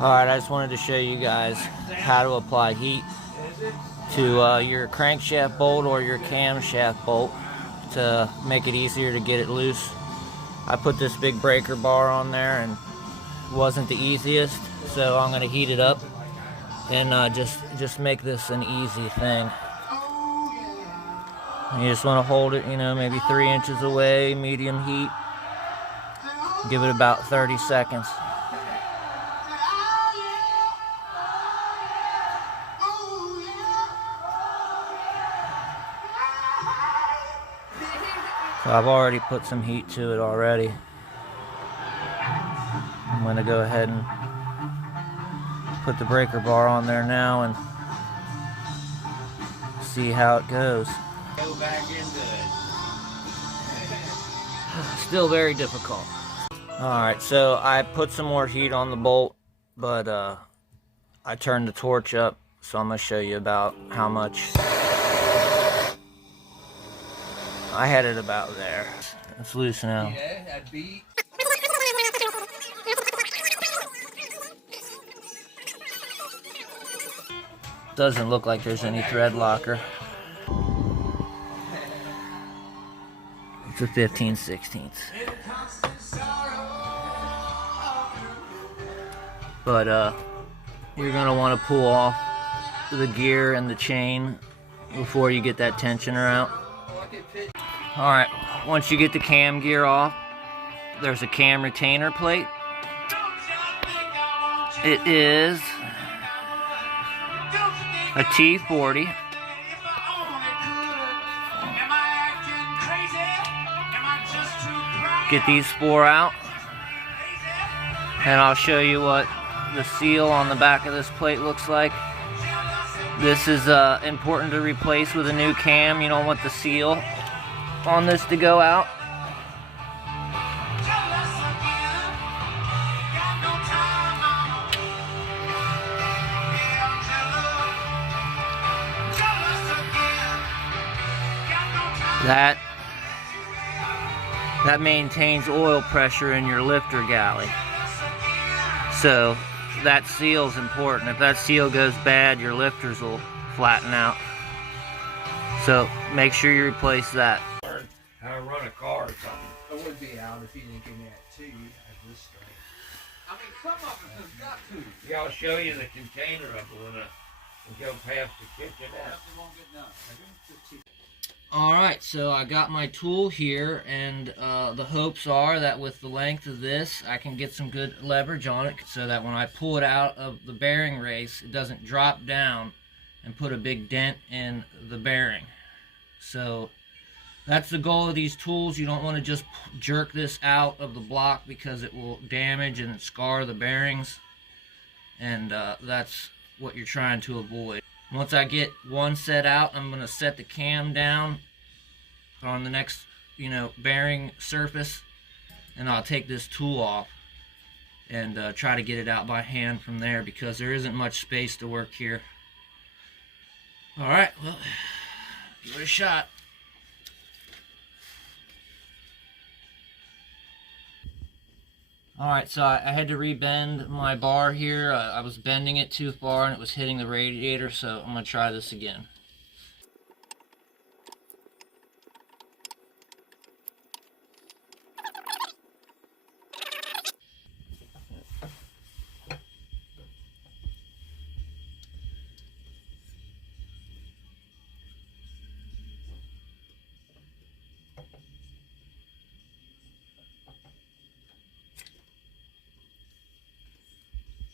Alright, I just wanted to show you guys how to apply heat to your crankshaft bolt or your camshaft bolt to make it easier to get it loose. I put this big breaker bar on there and it wasn't the easiest, so I'm going to heat it up and just make this an easy thing. You just want to hold it, maybe 3 inches away, medium heat. Give it about 30 seconds. So I've already put some heat to it already. I'm going to go ahead and put the breaker bar on there now and see how it goes. Go back into it. Still very difficult. Alright, so I put some more heat on the bolt, but I turned the torch up, so I'm going to show you about how much. I had it about there. It's loose now. Yeah, that'd be. Doesn't look like there's any thread locker. It's a 15/16. But you're gonna want to pull off the gear and the chain before you get that tensioner out. Alright, once you get the cam gear off, there's a cam retainer plate. It is a T40. Get these 4 out, and I'll show you what the seal on the back of this plate looks like. This is important to replace with a new cam. You don't want the seal on this to go out. That maintains oil pressure in your lifter galley. So that seal's important. If that seal goes bad, your lifters will flatten out. So make sure you replace that. How to run a car or something. It would be out if you didn't give me that too at this strength. I mean, some of us have got to. Yeah, I'll show you the container of it when we go past the kitchen. Alright, so I got my tool here, and the hopes are that with the length of this, I can get some good leverage on it so that when I pull it out of the bearing race, it doesn't drop down and put a big dent in the bearing. So that's the goal of these tools. You don't want to just jerk this out of the block because it will damage and scar the bearings, and that's what you're trying to avoid. Once I get one set out, I'm going to set the cam down on the next, bearing surface, and I'll take this tool off and try to get it out by hand from there because there isn't much space to work here. Alright, well, give it a shot. Alright, so I had to rebend my bar here. I was bending it too far and it was hitting the radiator, so I'm going to try this again.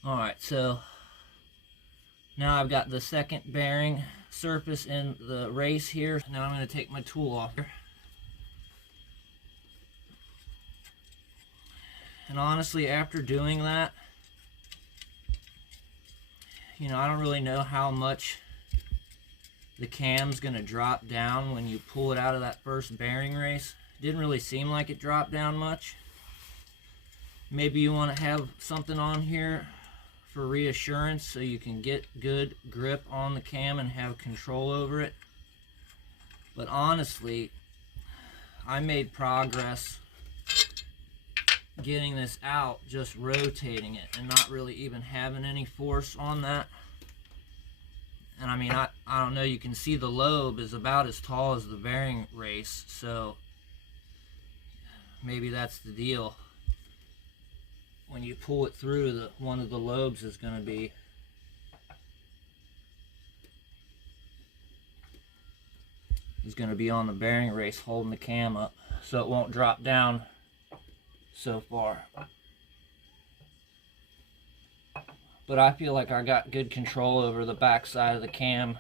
Alright, so now I've got the second bearing surface in the race here. Now I'm going to take my tool off here. And honestly, after doing that, I don't really know how much the cam's going to drop down when you pull it out of that first bearing race. Didn't really seem like it dropped down much. Maybe you want to have something on here for reassurance so you can get good grip on the cam and have control over it. But honestly, I made progress getting this out, just rotating it and not really even having any force on that. And I mean, I don't know, you can see the lobe is about as tall as the bearing race, so maybe that's the deal. When you pull it through, one of the lobes is going to be on the bearing race, holding the cam up so it won't drop down so far. But I feel like I got good control over the back side of the cam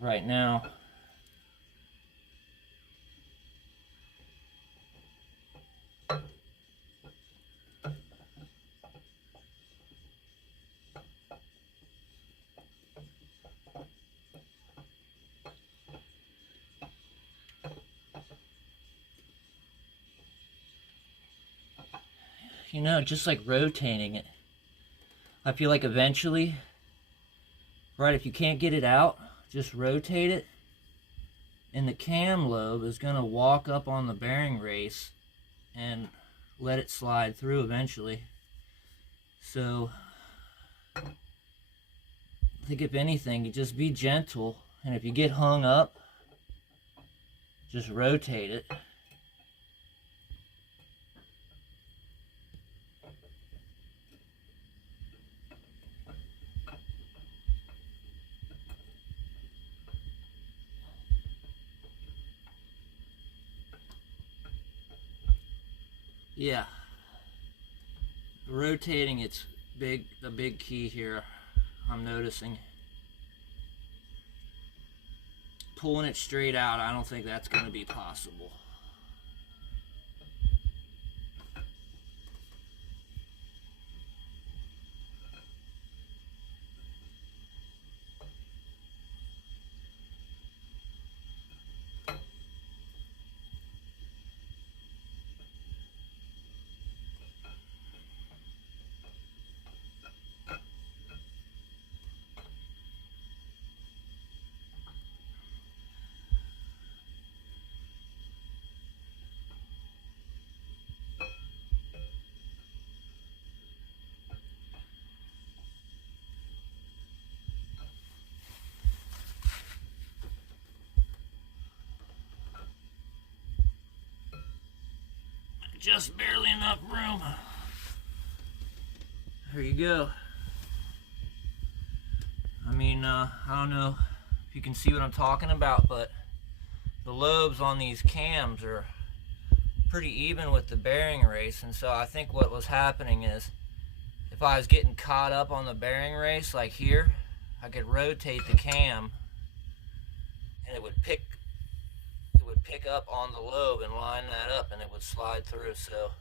right now. You know, just like rotating it. I feel like eventually, right, if you can't get it out, just rotate it, and the cam lobe is going to walk up on the bearing race and let it slide through eventually. So, I think if anything, you just be gentle, and if you get hung up, just rotate it. Yeah, rotating it's the big key here, I'm noticing. Pulling it straight out, I don't think that's going to be possible. Just barely enough room. There you go. I mean, I don't know if you can see what I'm talking about, but the lobes on these cams are pretty even with the bearing race, and so I think what was happening is if I was getting caught up on the bearing race, like here, I could rotate the cam and it would pick up on the lobe and line that up, and it would slide through. So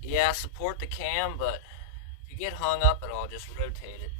yeah, support the cam, but if you get hung up at all, just rotate it.